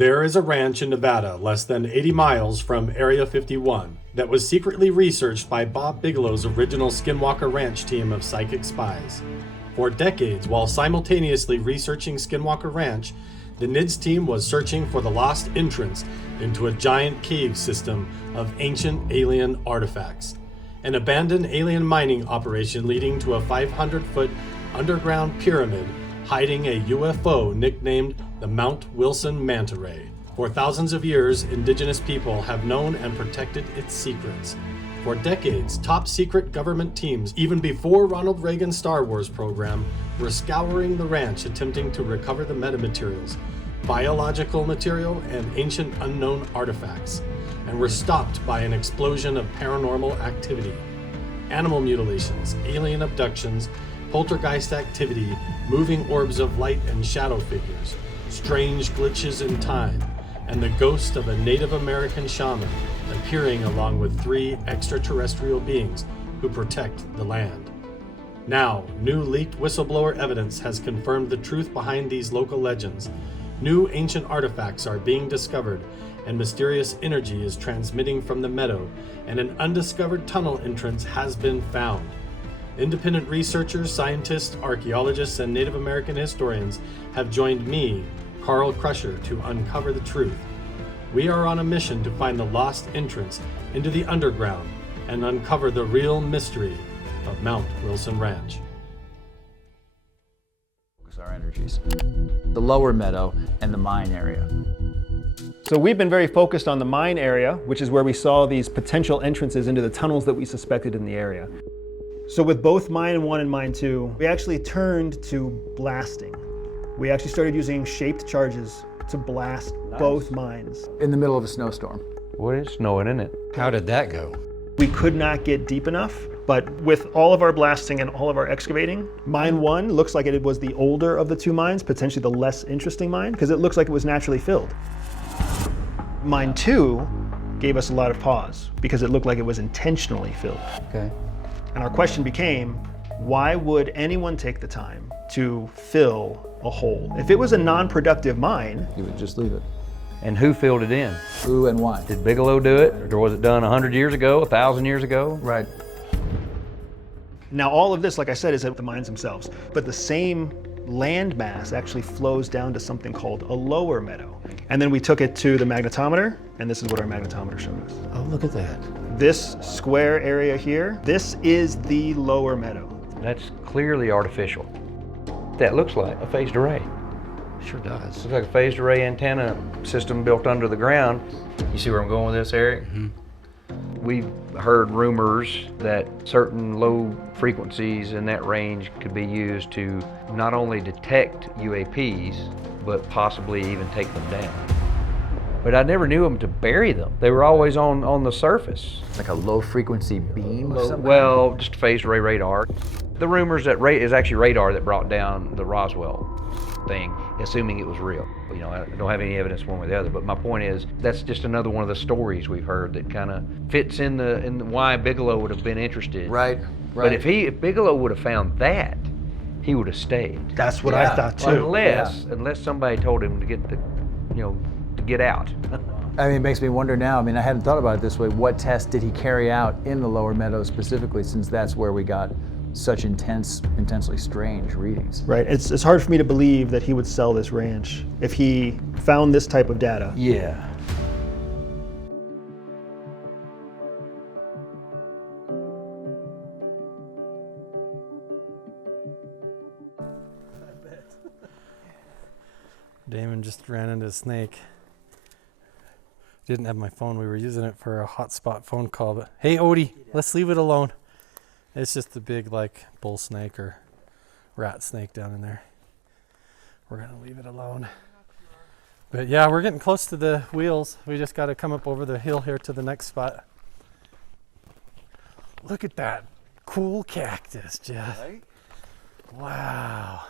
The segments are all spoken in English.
There is a ranch in Nevada less than 80 miles from Area 51 that was secretly researched by Bob Bigelow's original Skinwalker Ranch team of psychic spies. For decades, while simultaneously researching Skinwalker Ranch, the NIDS team was searching for the lost entrance into a giant cave system of ancient alien artifacts. An abandoned alien mining operation leading to a 500-foot underground pyramid hiding a UFO nicknamed the Mount Wilson Manta Ray. For thousands of years, indigenous people have known and protected its secrets. For decades, top-secret government teams, even before Ronald Reagan's Star Wars program, were scouring the ranch attempting to recover the metamaterials, biological material, and ancient unknown artifacts, and were stopped by an explosion of paranormal activity. Animal mutilations, alien abductions, poltergeist activity, moving orbs of light and shadow figures, strange glitches in time, and the ghost of a Native American shaman appearing along with 3 extraterrestrial beings who protect the land. Now, new leaked whistleblower evidence has confirmed the truth behind these local legends. New ancient artifacts are being discovered, and mysterious energy is transmitting from the meadow, and an undiscovered tunnel entrance has been found. Independent researchers, scientists, archaeologists, and Native American historians have joined me, Carl Crusher, to uncover the truth. We are on a mission to find the lost entrance into the underground and uncover the real mystery of Mount Wilson Ranch. Focus our energies. The lower meadow and the mine area. So we've been very focused on the mine area, which is where we saw these potential entrances into the tunnels that we suspected in the area. So with both Mine 1 and Mine 2, we actually turned to blasting. We actually started using shaped charges to blast both mines. In the middle of a snowstorm. Well, it's snowing, isn't it? How did that go? We could not get deep enough, but with all of our blasting and all of our excavating, Mine 1 looks like it was the older of the 2 mines, potentially the less interesting mine, because it looks like it was naturally filled. Mine 2 gave us a lot of pause, because it looked like it was intentionally filled. Okay. And our question became, why would anyone take the time to fill a hole? If it was a non-productive mine, You would just leave it. And who filled it in? Who and why? Did Bigelow do it? Or was it done 100 years ago, 1,000 years ago? Right. now all of this, like I said, is at the mines themselves, but the same land mass actually flows down to something called a lower meadow. And then we took it to the magnetometer, and this is what our magnetometer showed us. Oh, look at that. This square area here, this is the lower meadow. That's clearly artificial. That looks like a phased array. Sure does. Looks like a phased array antenna system built under the ground. You see where I'm going with this, Eric? Mm-hmm. We've heard rumors that certain low frequencies in that range could be used to not only detect UAPs, but possibly even take them down. But I never knew them to bury them. They were always on the surface. Like a low frequency beam or something? Well, just phased array radar. The rumors that is actually radar that brought down the Roswell thing, assuming it was real. You know, I don't have any evidence one way or the other, but my point is that's just another one of the stories we've heard that kind of fits in the why Bigelow would have been interested. Right. But if Bigelow would have found that, he would have stayed. That's what I thought too. Unless somebody told him to get to get out. I mean, it makes me wonder now. I mean, I hadn't thought about it this way. What test did he carry out in the lower meadows specifically, since that's where we got such intensely strange readings? Right, it's hard for me to believe that he would sell this ranch if he found this type of data. Yeah. Damon just ran into a snake. Didn't have my phone. We were using it for a hotspot phone call. But hey, Odie, let's leave it alone. It's just a big, like, bull snake or rat snake down in there. We're going to leave it alone. But yeah, we're getting close to the wheels. We just got to come up over the hill here to the next spot. Look at that cool cactus, Jeff. Right? Wow.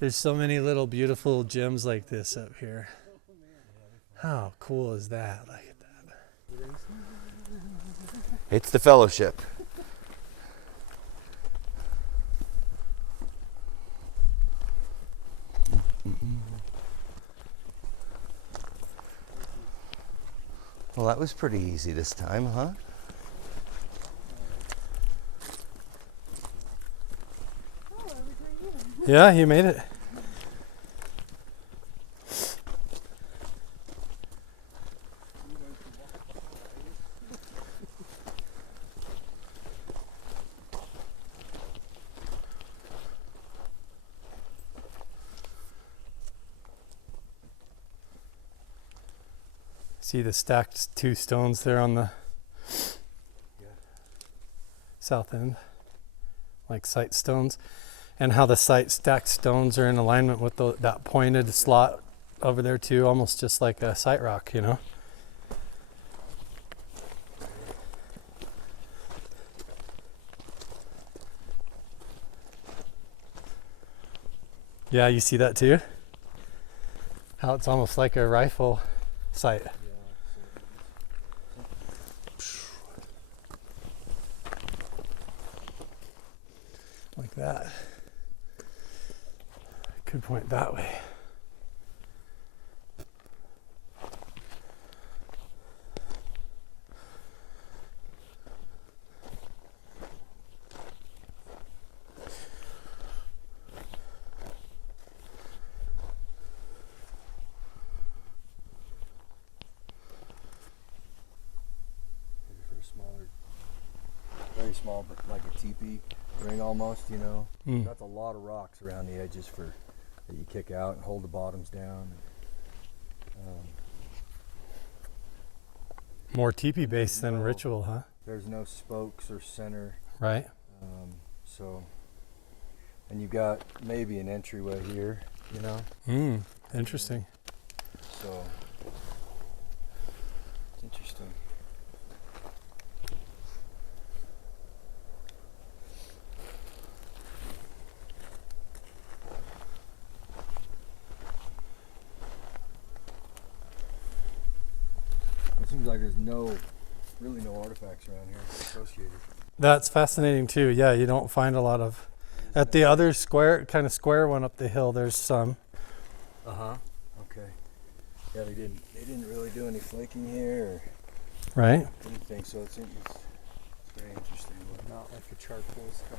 There's so many little beautiful gems like this up here. How cool is that? Look at that. It's the fellowship. Well, that was pretty easy this time, huh? Yeah, you made it. See the stacked 2 stones there on the south end, like sight stones, and how the sight stacked stones are in alignment with that pointed slot over there too, almost just like a sight rock, you know? Yeah, you see that too? How it's almost like a rifle sight. Like that. Could point that way. Very small, but like a teepee ring almost, you know. Mm. That's a lot of rocks around the edges that you kick out and hold the bottoms down. More teepee based than ritual, huh? There's no spokes or center, Right. and you got maybe an entryway here, you know. Interesting. So it's interesting. It seems like there's really no artifacts around here associated. That's fascinating too. Yeah, you don't find a lot of. At the other kind of square one up the hill, there's some. Okay. Yeah, they didn't really do any flaking here Right. or anything, so it's very interesting. Not like a charcoal scar.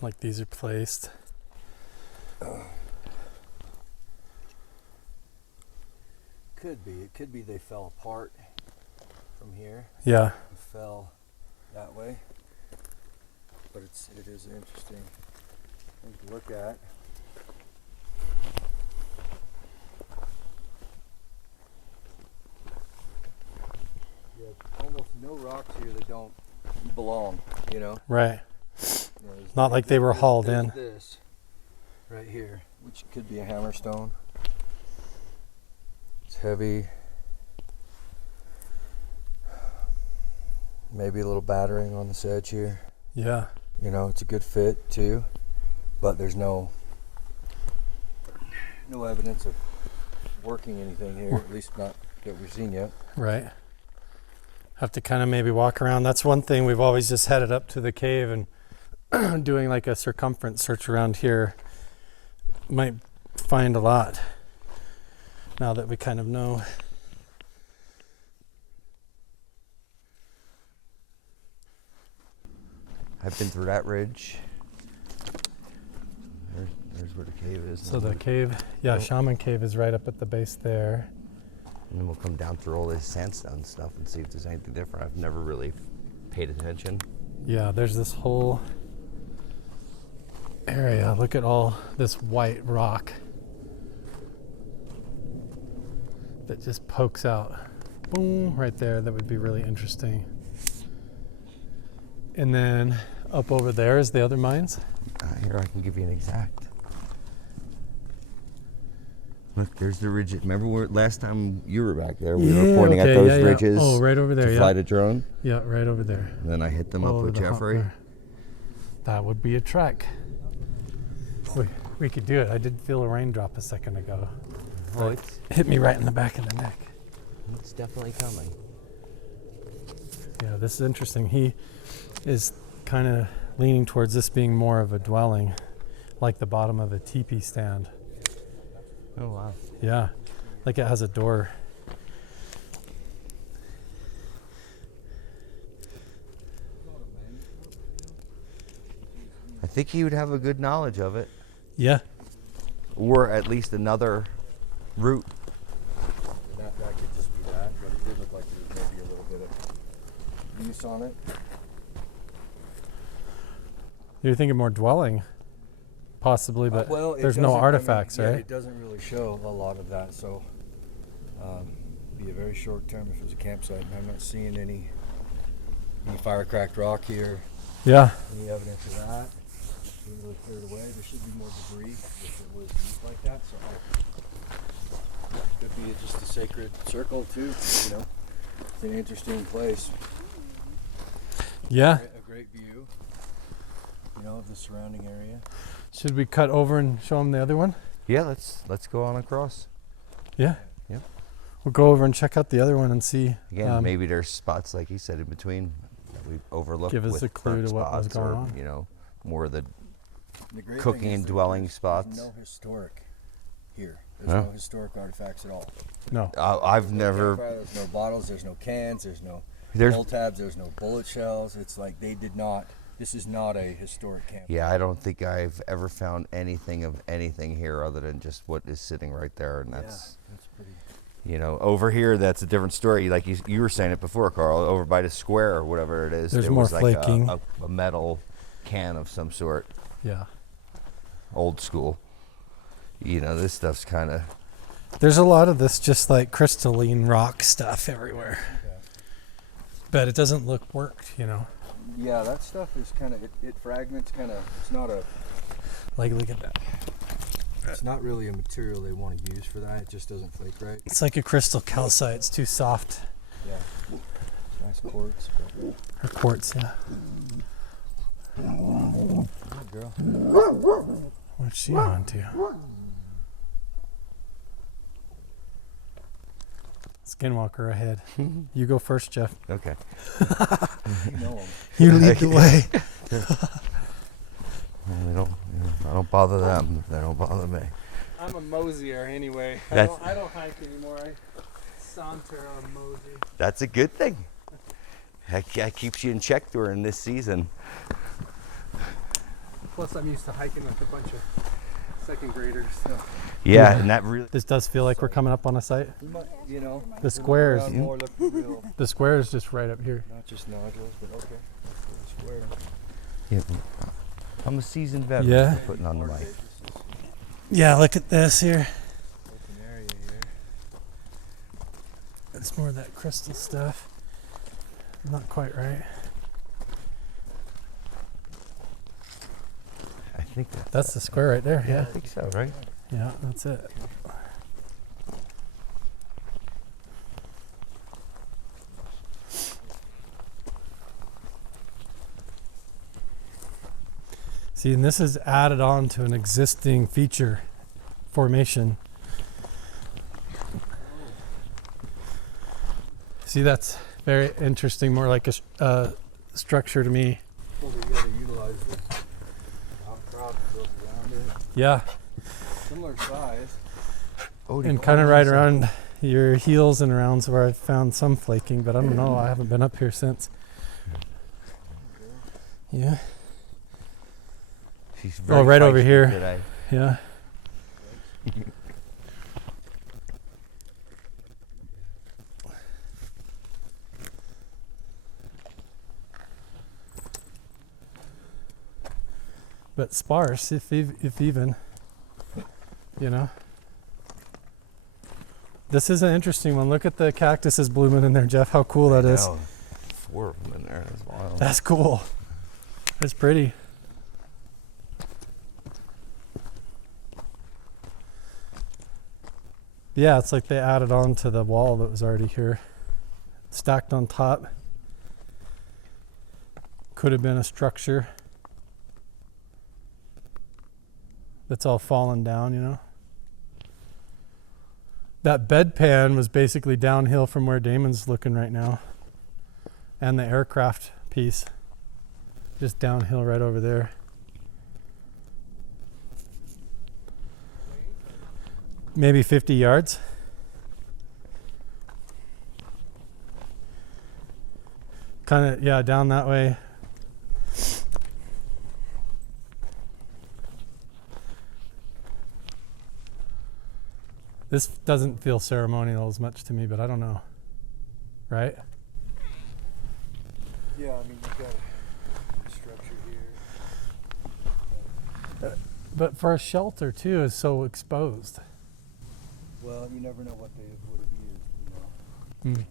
Like these are placed. It could be they fell apart from here Yeah. and fell that way. But it is an interesting thing to look at. Yeah, almost no rocks here that don't belong, you know. Right. You know, Not like they were hauled there's in. This right here, which could be a hammerstone. It's heavy. Maybe a little battering on this edge here. Yeah. You know, it's a good fit too, but there's no evidence of working anything here, at least not that we've seen yet. Right. Have to kind of maybe walk around. That's one thing. We've always just headed up to the cave and doing like a circumference search around here. Might find a lot now that we kind of know. I've been through that ridge. There's where the cave is. So the cave, yeah, Shaman Cave is right up at the base there. And then we'll come down through all this sandstone stuff and see if there's anything different. I've never really paid attention. Yeah, there's this whole area. Look at all this white rock that just pokes out. Boom, right there. That would be really interesting. And then up over there is the other mines. Here I can give you an exact. Look, there's the ridge. Remember where last time you were back there? We were pointing at those ridges. Oh, right over there. To fly the drone. Yeah, right over there. And then I hit them All up over with the hump Jeffrey. there. That would be a trek. We could do it. I did feel a raindrop a second ago. Oh, It hit me right in the back of the neck. it's definitely coming. Yeah, this is interesting. He is kind of leaning towards this being more of a dwelling, like the bottom of a teepee stand. Oh, wow. Yeah, like it has a door. I think he would have a good knowledge of it, Yeah. or at least another route. That could just be that, but it did look like there was maybe a little bit of use on it. You're thinking more dwelling, possibly, but Well, it there's no doesn't- artifacts, yeah, right? It doesn't really show a lot of that, so be a very short term if it was a campsite. And I'm not seeing any fire cracked rock here, Yeah. any evidence of that. Didn't really clear it away. There should be more debris if it was used like that. So could be just a sacred circle too. You know, it's an interesting place. Yeah. A great view. You know, of the surrounding area. Should we cut over and show them the other one? Yeah, let's go on across. Yeah. Yeah. We'll go over and check out the other one and see. Again, maybe there's spots like you said in between that we overlooked. Give us with a clue burnt to what was spots going or, on. You know, more of the The great cooking thing is and that dwelling there's spots. no historic here. There's Huh? no historic artifacts at all. No. I've never. There's no bottles. There's no cans. There's no There's pull tabs. There's no bullet shells. It's like they did not. This is not a historic camp. Yeah, I don't think I've ever found anything of anything here other than just what is sitting right there, and that's pretty. you know, over here that's a different story. Like you were saying it before, Carl. Over by the square or whatever it is, There's there more was like flaking. a metal can of some sort, Yeah. old school. You know, this stuff's kind of. There's a lot of this just like crystalline rock stuff everywhere. Okay. But it doesn't look worked, you know. Yeah, that stuff is kind of it fragments. Kind of. It's not a. Like, look at that. It's not really a material they want to use for that. It just doesn't flake right. It's like a crystal calcite. It's too soft. Yeah. Nice quartz. But Or quartz, yeah. good girl. What's she on to? Skinwalker ahead. You go first, Jeff. Okay. You know 'em. You lead the way. I don't bother them. They don't bother me. I'm a mosier anyway. I don't hike anymore. I saunter on mosey. That's a good thing. That keeps you in check during this season. Plus, I'm used to hiking with a bunch of second graders. So. Yeah, and that really. This does feel like we're coming up on a site. You know. The squares. around more, look real, The square is just right up here. not just nodules, but okay. The square. Yeah, I'm a seasoned veteran Yeah. for putting on the mic. Yeah, look at this here. Open area here. It's more of that crystal stuff. Not quite right. I think That's the square right there, I yeah. think so, right? Yeah, that's it. See, and this is added on to an existing feature formation. See, that's very interesting, more like a structure to me. Well, we gotta utilize the outcrop built around it. Yeah, Similar size. and kind of right around your heels and around where I've found some flaking, but I don't know, I haven't been up here since. Yeah, She's Oh, right over feisty here. Today. yeah. But sparse, if even, you know. This is an interesting one. Look at the cactuses blooming in there, Jeff. How cool that is. No, 4 of them in there. That's wild. That's cool. That's pretty. Yeah, it's like they added on to the wall that was already here. Stacked on top. Could have been a structure that's all fallen down, you know. That bedpan was basically downhill from where Damon's looking right now. And the aircraft piece. Just downhill right over there. Maybe 50 yards. Kind of, yeah, down that way. This doesn't feel ceremonial as much to me, but I don't know. Right? Yeah, I mean, you've got a structure here. But for a shelter too, is so exposed. Well, you never know what they would have used, you know, Mm.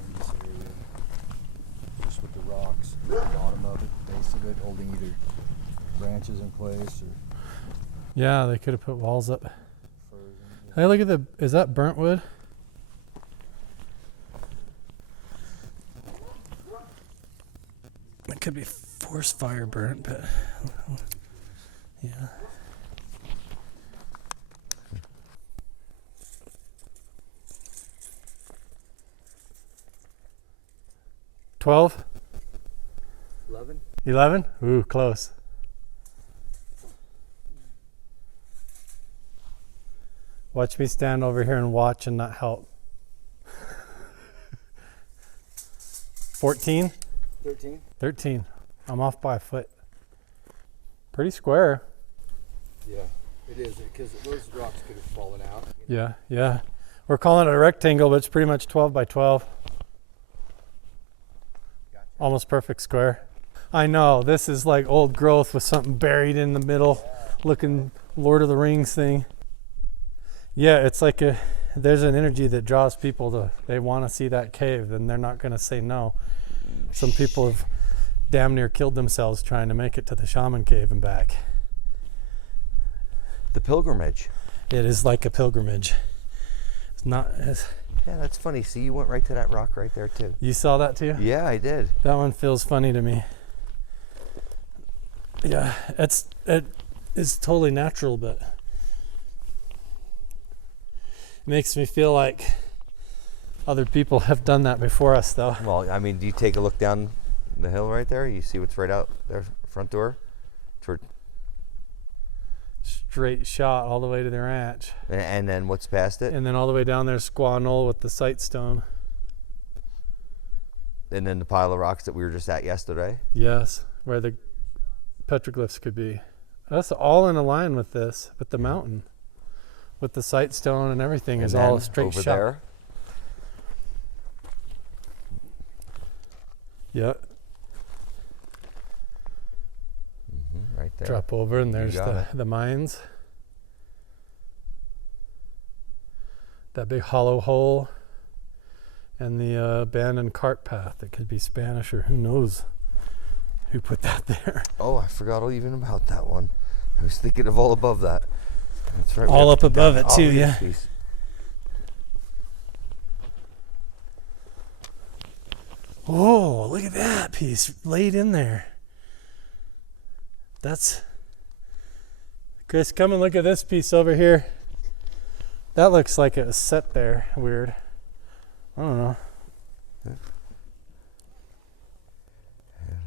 in this area. Just with the rocks, at the bottom of it, base of it, holding either branches in place or Yeah, they could have put walls up. furs. Hey, look at is that burnt wood? It could be forest fire burnt, but yeah. $12? 11? 11? Ooh, close. Watch me stand over here and watch and not help. 14? 13? 13. I'm off by a foot. Pretty square. Yeah, it is, because those rocks could have fallen out. Yeah, yeah. We're calling it a rectangle, but it's pretty much 12 by 12. Almost perfect square. I know, this is like old growth with something buried in the middle, looking Lord of the Rings thing. Yeah, it's like there's an energy that draws people to, they want to see that cave, and they're not going to say no. Some people have damn near killed themselves trying to make it to the shaman cave and back. The pilgrimage. It is like a pilgrimage. It's not. Yeah, that's funny. See, you went right to that rock right there too. You saw that too? Yeah, I did. That one feels funny to me. Yeah, it is totally natural, but it makes me feel like other people have done that before us, though. Well, I mean, do you take a look down the hill right there? You see what's right out their front door? Straight shot all the way to the ranch. And then what's past it? And then all the way down there, Squaw Knoll with the sight stone. And then the pile of rocks that we were just at yesterday? Yes, where the petroglyphs could be. That's all in a line with this, with the mountain. With the sight stone and everything And is then all a straight over shot. there? Yeah. Right there. Drop over and there's got the mines. That big hollow hole. And the abandoned cart path that could be Spanish or who knows who put that there. Oh, I forgot all even about that one. I was thinking of all above that. That's right. All up above it too, look at yeah. this piece. Oh, look at that piece laid in there. That's... Chris, come and look at this piece over here. That looks like it was set there. Weird. I don't know. Yeah,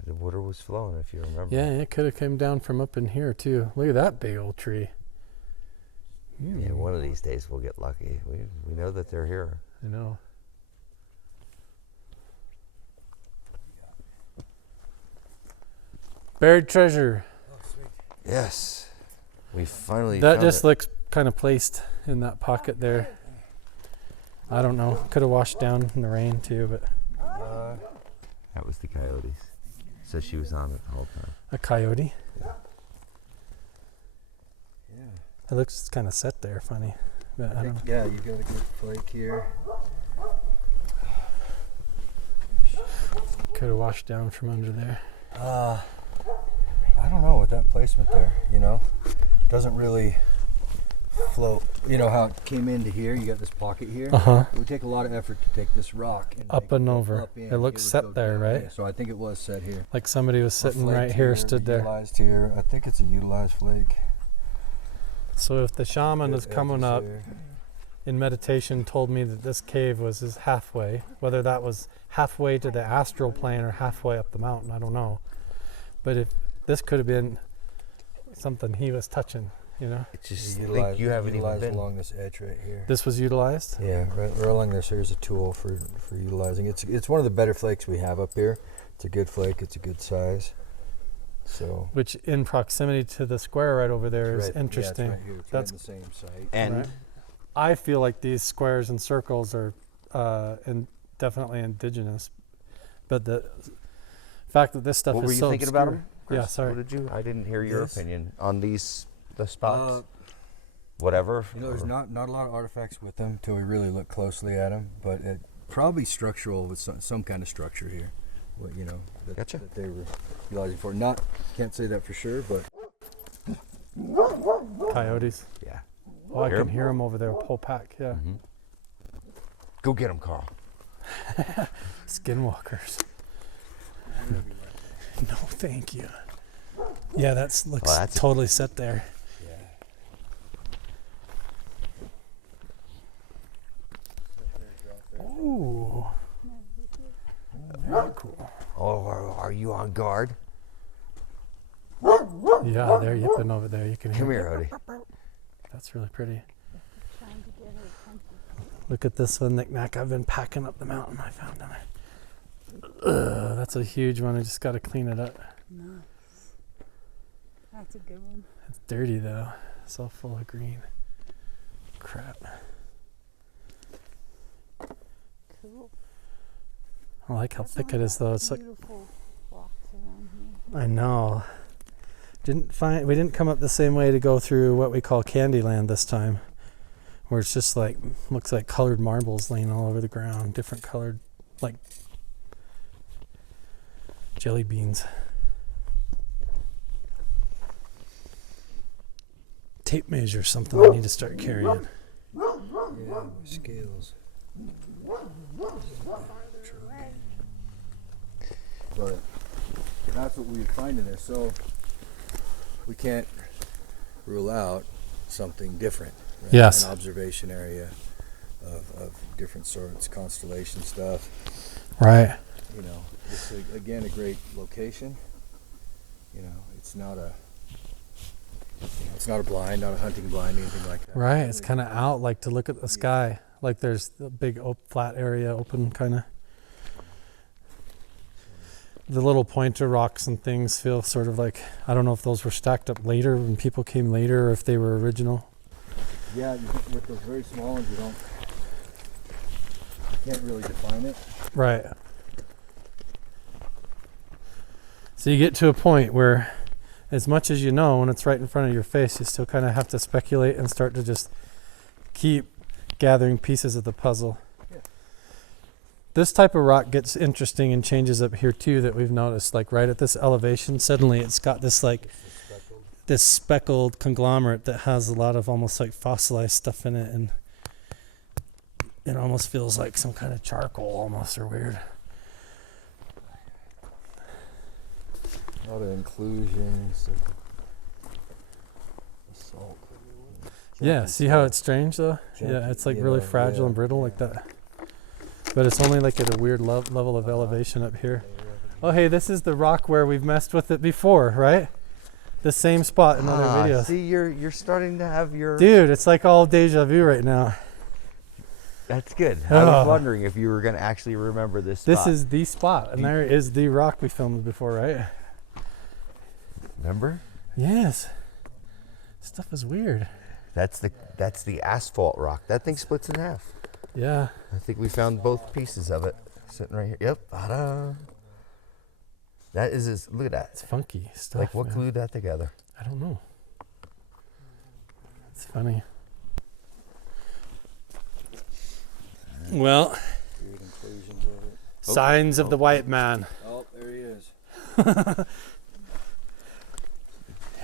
the water was flowing, if you remember. Yeah, it could have come down from up in here too. Look at that big old tree. Yeah, one of these days we'll get lucky. We know that they're here. I know. Buried treasure. Yes. We finally That found just it. looks kind of placed in that pocket there. I don't know. Could have washed down in the rain too, but That was the coyotes. So she was on it the whole time. a coyote. Yeah. It looks kind of set there, funny. But I don't know. Yeah, you got a good flake here. Could have washed down from under there. I don't know with that placement there, you know. Doesn't really float. You know how it came into here, you got this pocket here. Uh-huh. It would take a lot of effort to take this rock and Up make it and go over. up in. It looks would set go there, down right? here. So I think it was set here. Like somebody was Or sitting flaked right here, stood there. Utilized here. I think it's a utilized flake. So if the shaman is Good coming edges up here. in meditation told me that this cave was his halfway. Whether that was halfway to the astral plane or halfway up the mountain, I don't know. But if this could have been something he was touching, you know. It's just You think you haven't even utilize been. along this edge right here. This was utilized. Yeah, right along this. Here's a tool for utilizing. It's one of the better flakes we have up here. It's a good flake. It's a good size. So. Which in proximity to the square right over there is Right, interesting. Yeah, it's right here. It's That's right in the same site. And right. I feel like these squares and circles are definitely indigenous, but the fact that this stuff what is were you so thinking obscure. about them? Yeah, sorry. What did you? I didn't hear your This? opinion on the spots. Uh, Whatever. there's or- not a lot of artifacts with them until we really look closely at them, but it probably structural with some kind of structure here. What Gotcha. that they were utilizing for. Can't say that for sure, but Coyotes. Yeah. Oh, I Hear can 'em? hear them over there. Whole pack. Yeah. Go get them, Carl. Skinwalkers. No, thank you. Yeah, looks that's a- totally set there. Ooh. Very cool. Oh, are you on guard? Yeah, they're yipping over there. You can hear Come 'em. here, Odie. That's really pretty. Look at this one, knick-knack. I've been packing up the mountain I found down there. That's a huge one. I just got to clean it up. Nice. That's a good one. It's dirty, though. It's all full of green. Crap. Cool. I like how There's thick a it is, though. It's like, beautiful rocks around here. I know. We didn't come up the same way to go through what we call Candyland this time, where it's just like, looks like colored marbles laying all over the ground, different colored, like jelly beans. Tape measure, something I need to start carrying. yeah, scales. But that's what we find in there. So we can't rule out something different. Right? Yes. An observation area of different sorts, constellation stuff. Right. It's again a great location. It's not a blind, not a hunting blind, anything like that. Right. It's kind of out, like to look at the sky. Like there's a big flat area open, kind of. The little pointer rocks and things feel sort of like, I don't know if those were stacked up later when people came later or if they were original. Yeah, with those very small ones, you can't really define it. Right. So you get to a point where, as much as you know, when it's right in front of your face, you still kind of have to speculate and start to just keep gathering pieces of the puzzle. Yeah. This type of rock gets interesting and changes up here too, that we've noticed. Like right at this elevation, suddenly it's got this this speckled conglomerate that has a lot of almost like fossilized stuff in it, and it almost feels like some kind of charcoal almost, or weird. A lot of inclusions. Salt. Yeah, see how it's strange though? Junky, Yeah, it's like really fragile and brittle like that. But it's only like at a weird level of elevation up here. Oh, hey, this is the rock where we've messed with it before, right? The same spot in other videos. See, you're starting to have your. Dude, it's like all deja vu right now. That's good. I was wondering if you were going to actually remember this spot. This is the spot, and there is the rock we filmed before, right? Remember? Yes. Stuff is weird. That's the asphalt rock. That thing splits in half. Yeah. I think we found both pieces of it sitting right here. Yep. Ta-da. That is look at that. It's funky stuff. Like what man. glued that together? I don't know. It's funny. Well, Weird inclusions of it. signs of the white man. Oh, there he is.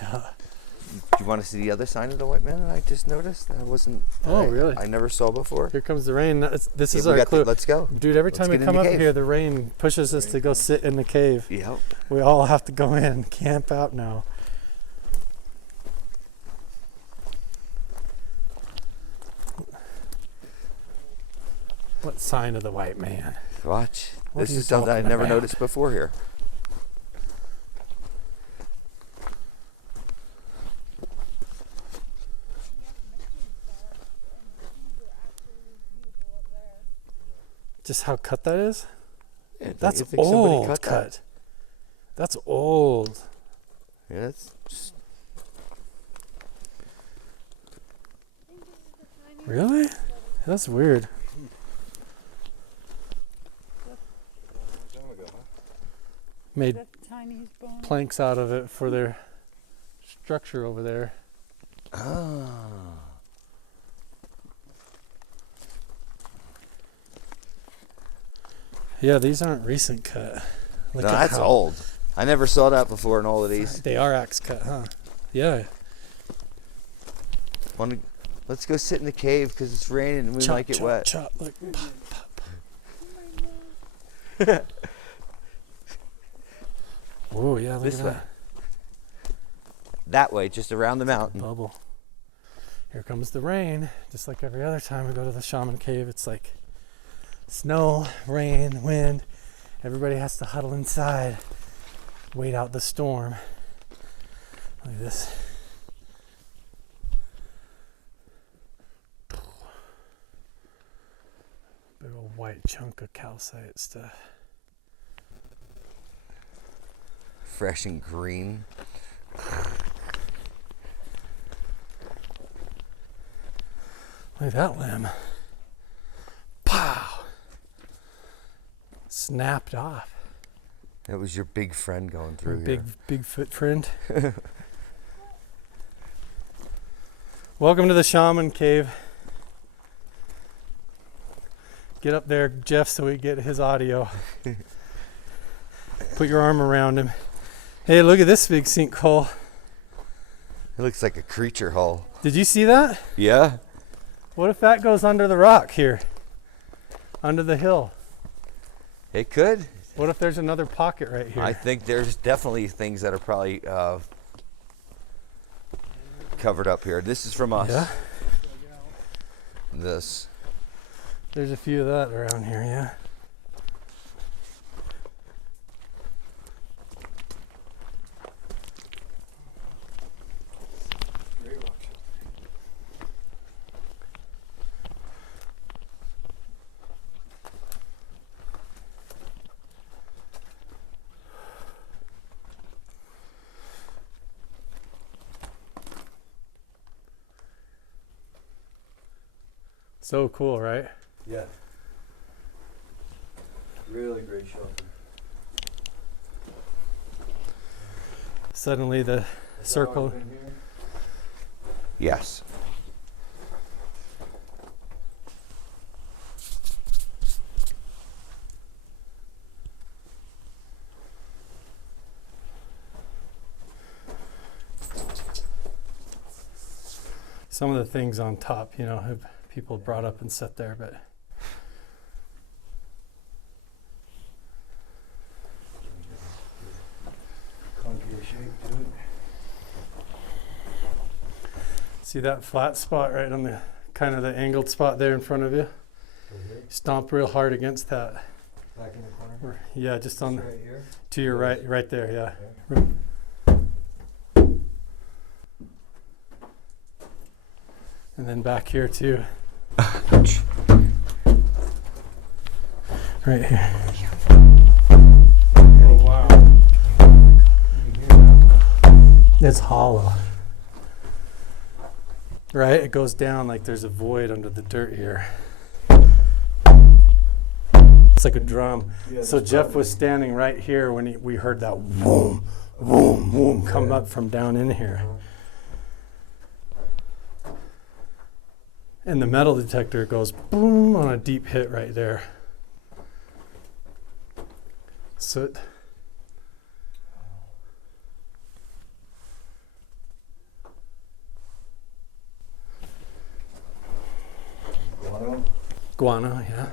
Yeah. Do you want to see the other sign of the white man that I just noticed? That wasn't. Oh, really? I never saw before. Here comes the rain. This is Yeah, we our got clue. let's go. Dude, every time we get in come the up cave. here, the rain pushes us to go sit in the cave. Yep. We all have to go in, camp out now. What sign of the white man? Watch. What This are you is something I talking never about? noticed before here. Just how cut that is? Yeah, don't That's you think somebody old cut cut. that? That's old. Yeah, that's just, Really? That's weird. Made The Chinese bone. planks out of it for their structure over there. Yeah, these aren't recent cut. Look no, at that's how- old. I never saw that before in all of these. They are axe cut, huh? Yeah. Let's go sit in the cave because it's raining and we Chop, might get chop, wet. chop. Look. Pop, pop, pop. Oh yeah, look This at way. that. That way, just around the mountain. Bubble. Here comes the rain. Just like every other time we go to the shaman cave, it's like snow, rain, wind. Everybody has to huddle inside, wait out the storm. Look at this. Big old white chunk of calcite stuff. Fresh and green. Look at that limb. Pow! Snapped off. That was your big friend going through Your here. big foot friend. Welcome to the shaman cave. Get up there, Jeff, so we get his audio. Put your arm around him. Hey, look at this big sinkhole. It looks like a creature hole. Did you see that? Yeah. What if that goes under the rock here? Under the hill? It could. What if there's another pocket right here? I think there's definitely things that are probably covered up here. This is from us. Yeah. This. There's a few of that around here, yeah. So cool, right? Yeah. Really great shelter. Suddenly the circle. Yes. Some of the things on top, you know, have people brought up and set there, but Concave shape to it. see that flat spot right on the kind of the angled spot there in front of you? Stomp real hard against that. Back in the corner. Yeah, just on Right here. to your right there, yeah. And then back here too. Right here. Oh wow. It's hollow. Right? It goes down like there's a void under the dirt here. It's like a drum. So Jeff was standing right here when we heard that boom, boom, boom come up from down in here. And the metal detector goes boom on a deep hit right there. Soot. Guano. Guano, yeah.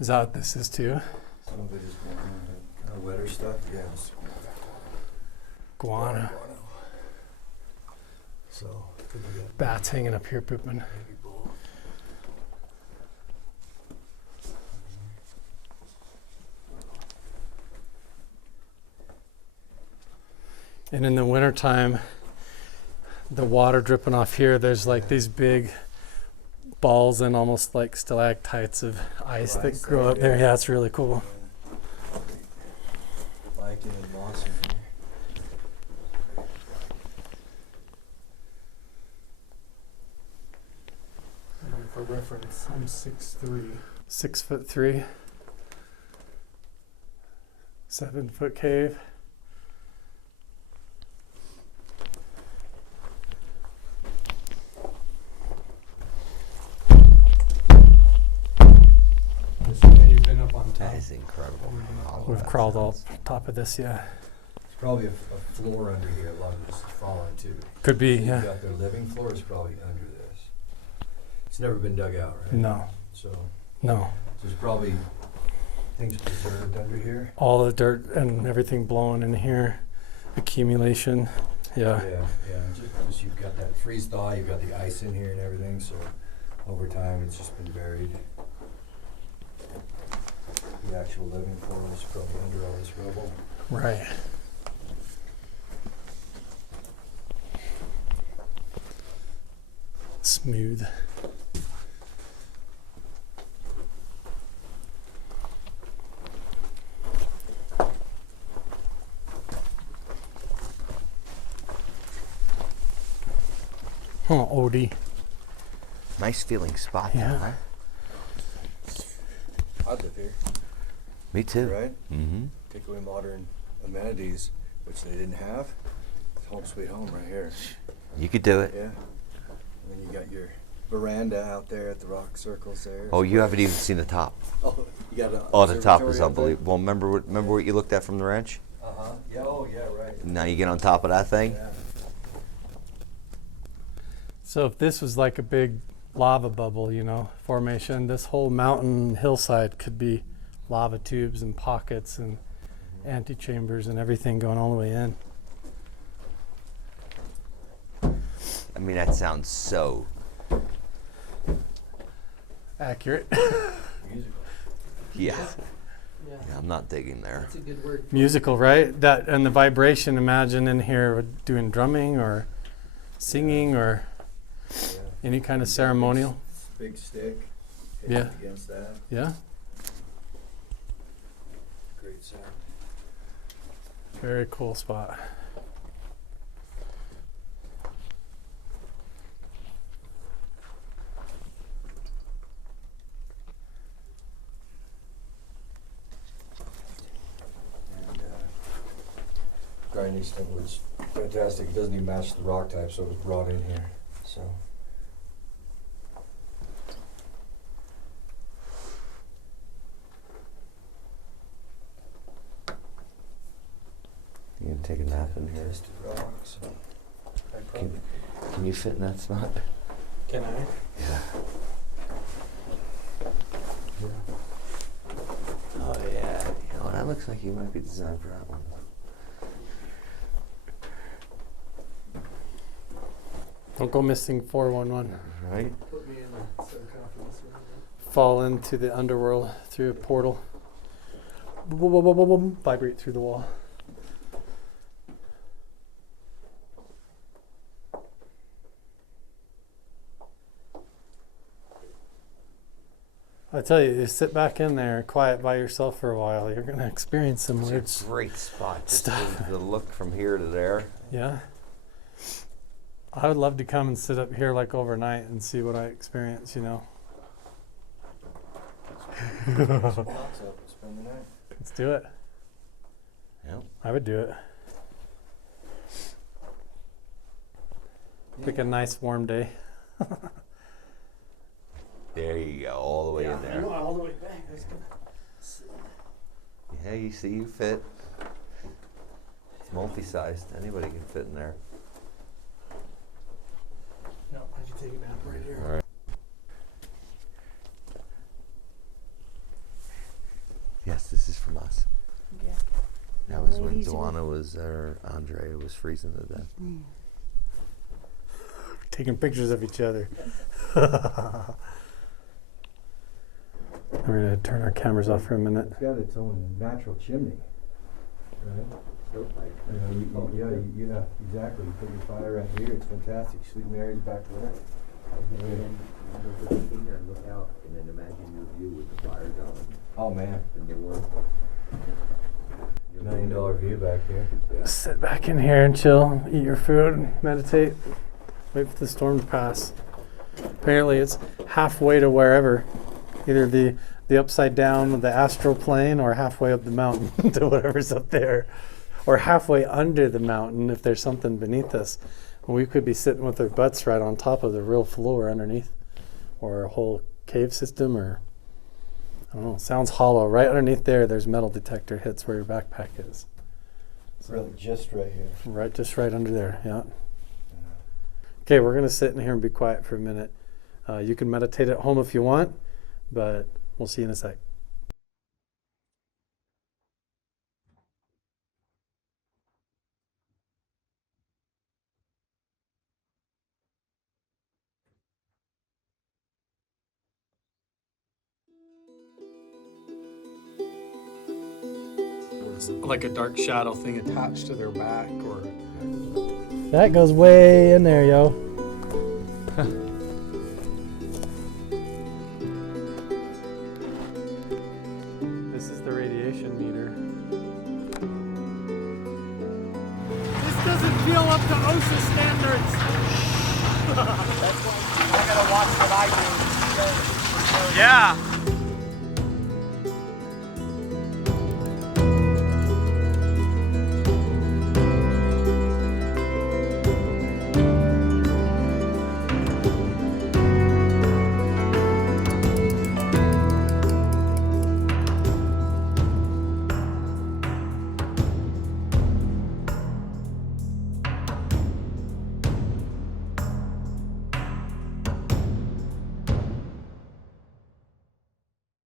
Is that what this is too? Some of it is guano. Kind of wetter stuff. Yeah. It's Guano. So could be a Bats hanging up here pooping. baby bull. And in the wintertime, the water dripping off here, there's like these big balls and almost like stalactites of ice that grow up there. Yeah, it's really cool. Lichen and moss in here. For reference, I'm 6'3". 6'3". 7-foot cave. You've been up on top. That is incredible. We've crawled all top of this, yeah. There's probably a floor under here. A lot of this is fallen too. Could be, You've yeah. got their living floor is probably under this. It's never been dug out, right? No, So no. there's probably things preserved under here. All the dirt and everything blowing in here, accumulation, yeah. Yeah. Just you've got that freeze thaw. You've got the ice in here and everything. So over time, it's just been buried. The actual living floor is probably under all this rubble. Right. Smooth. Oh, Odie. Nice feeling spot, Yeah. though, huh? I'd live here, Me too. right? Mm-hmm. Take away modern amenities, which they didn't have. It's home sweet home right here. You could do it. Yeah. And then you got your veranda out there at the rock circles there. Oh, you haven't even seen the top. Oh, you got an Oh, the top observatory is out there? unbelievable. Remember what you looked at from the ranch? Uh-huh. Yeah, oh, yeah, right. Now you get on top of that thing. Yeah. So if this was like a big lava bubble, you know, formation, this whole mountain hillside could be lava tubes and pockets and antechambers and everything going all the way in. I mean, that sounds so. Accurate. Musical. Yeah. Yeah, I'm not digging there. Musical, right? That and the vibration, imagine in here doing drumming or singing or Yeah. any kind of ceremonial. Big stick. Hit Yeah. Against that. Yeah, Great sound. very cool spot. And grinding stuff was fantastic. It doesn't even match the rock type, so it was brought in here. So You can take a nap in here. tested rocks. I probably Can you fit in that spot? Can I? Yeah. Oh yeah. You know, that looks like you might be designed for that one. Don't go missing 411. Right? Fall into the underworld through a portal. Boom, boom, boom, boom, boom, boom, vibrate through the wall. I tell you, you sit back in there, quiet by yourself for a while. You're gonna experience some weird. It's a great spot. Just stuff. the look from here to there. Yeah. I would love to come and sit up here like overnight and see what I experience. You know. box up and spend the night. Let's do it. Yep. I would do it. Pick a nice warm day. There you go, all the way in there. all the way back. Yeah, you see, you fit. It's multi-sized. Anybody can fit in there. No, I can take a nap right here. All right. Yes, this is from us. Yeah. That was when Ladies Duana was, or Andrea was freezing to death. Taking pictures of each other. We're gonna turn our cameras off for a minute. It's got its own natural chimney, right? Yeah, exactly. You put your fire right here. It's fantastic. Sweet Mary's back there. Look out, and then imagine your view with the fire going. Oh man, And the world. $1 million view back here. Sit back in here and chill, eat your food, meditate, wait for the storm to pass. Apparently it's halfway to wherever, either the upside down, the astral plane, or halfway up the mountain to whatever's up there, or halfway under the mountain if there's something beneath us. We could be sitting with our butts right on top of the real floor underneath, or a whole cave system, or I don't know, sounds hollow. Right underneath there's metal detector hits where your backpack is. Really, just right here. Right, just right under there, yeah. Okay, we're gonna sit in here and be quiet for a minute. You can meditate at home if you want, but we'll see you in a sec. Like a dark shadow thing attached to their back, or that goes way in there, yo. This is the radiation meter. This doesn't feel up to OSHA standards. That's why I gotta watch what I do. Yeah.